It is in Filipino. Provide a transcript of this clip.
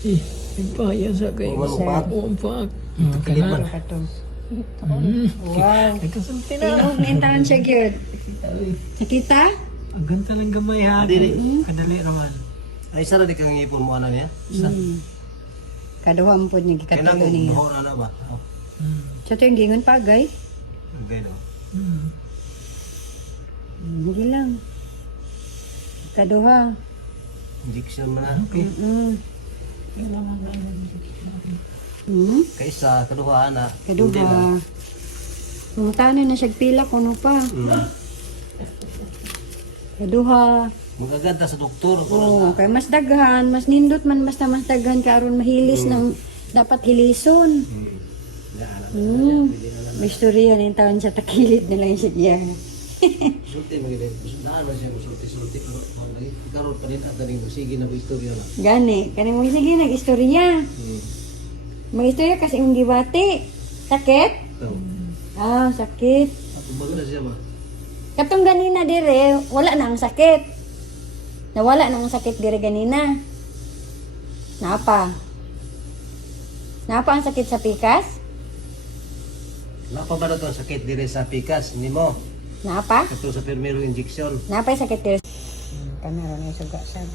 Ipaya sa kayo. Umpak. Ano ka to? Wow. Nagkasulti na. Inog na yung taon siya, Gyud. Nakita? Ang ganda lang gamay ha. Kadali naman. Ay, isa na di kang ipon mo ano niya? Isa. Kaduhang po niya, Kailangan gikatulo niya. buhor na ba? So, ito yung gingon pagay. Hindi no. Hindi lang. Kaduha. Injection mo na. Okay. Kaisa, kaduha na. Hindi na. Kaduha. Mungtano na siya pila kuno pa. Kaduha. Magaganda sa doktor. Oo, kay mas daghan, mas nindot man basta mas daghan karon mahilis ng dapat hilison. May istorya ng taon sa takilid na lang siya. Sulti, magiging. Naan ba siya sulti-sulti. Karoon pa rin at daling sige na istorya na. Gani, kani mo sige nag-istorya. Mag-istorya kasi yung gibati. Sakit? Ah, sakit. Maganda siya ba? Katong ganina dire, wala na ang sakit. Nawala na ang sakit dire ganina. Napa? Napa ang sakit sa pikas? Napa ba na ito ang sakit dire sa pikas? Hindi mo. Napa? Ito sa primero injection. Napa yung sakit dire? Kamera na yung sugasan.